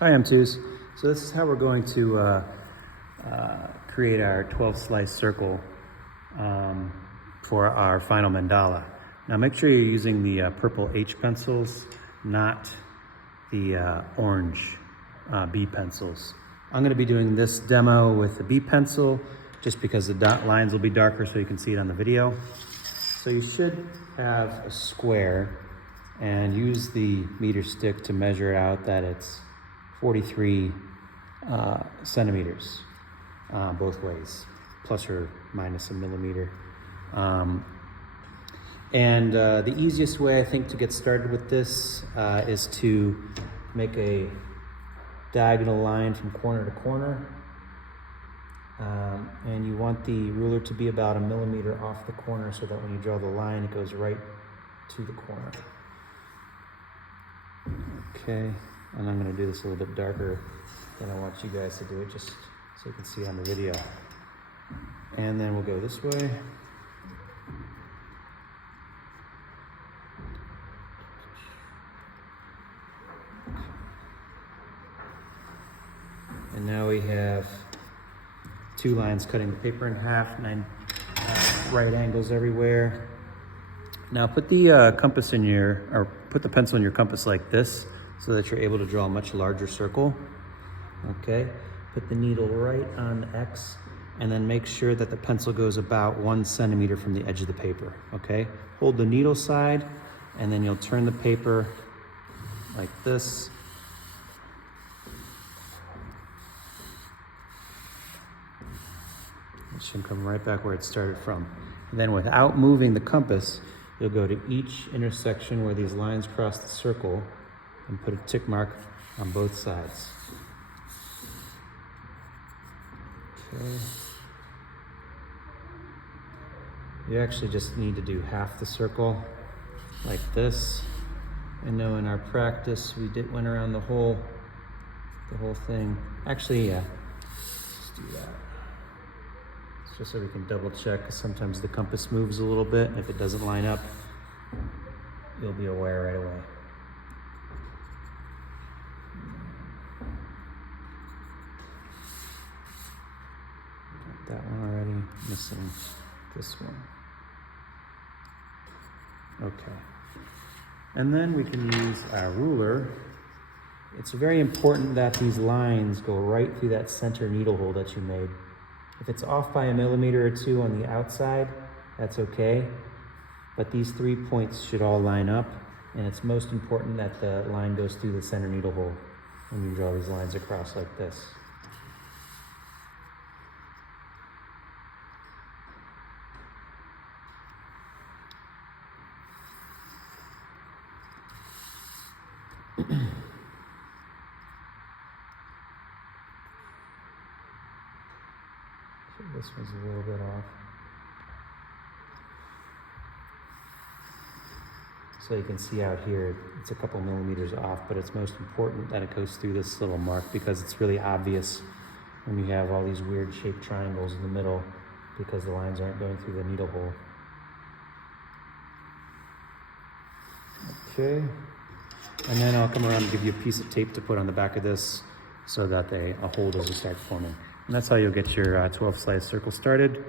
Hi, M2s. So this is how we're going to create our 12 slice circle for our final mandala. Now make sure you're using the purple H pencils, not the orange B pencils. I'm going to be doing this demo with the B pencil just because the dot lines will be darker so you can see it on the video. So you should have a square and use the meter stick to measure out that it's 43 centimeters both ways, plus or minus a millimeter. The easiest way I think to get started with this is to make a diagonal line from corner to corner. And you want the ruler to be about a millimeter off the corner so that when you draw the line, it goes right to the corner. Okay, and I'm going to do this a little bit darker than I want you guys to do it, just so you can see it on the video. And then we'll go this way. And now we have two lines cutting the paper in half, 9 right angles everywhere. Now put the compass in put the pencil in your compass like this so that you're able to draw a much larger circle. Okay, put the needle right on the X and then make sure that the pencil goes about 1 centimeter from the edge of the paper. Okay, hold the needle side and then you'll turn the paper like this. It should come right back where it started from. And then without moving the compass, you'll go to each intersection where these lines cross the circle and put a tick mark on both sides. Okay. You actually just need to do half the circle like this. I know in our practice we went around the whole thing. Actually, yeah, let's do that. It's just so we can double check, because sometimes the compass moves a little bit. If it doesn't line up, you'll be aware right away. Got that one already, missing this one. Okay. And then we can use our ruler. It's very important that these lines go right through that center needle hole that you made. If it's off by a millimeter or two on the outside, that's okay. But these 3 points should all line up, and it's most important that the line goes through the center needle hole when you draw these lines across like this. So this one's a little bit off. So you can see out here, it's a couple millimeters off, but it's most important that it goes through this little mark because it's really obvious when you have all these weird shaped triangles in the middle because the lines aren't going through the needle hole. Okay, and then I'll come around and give you a piece of tape to put on the back of this so that a hole doesn't start forming. And that's how you'll get your 12 slice circle started.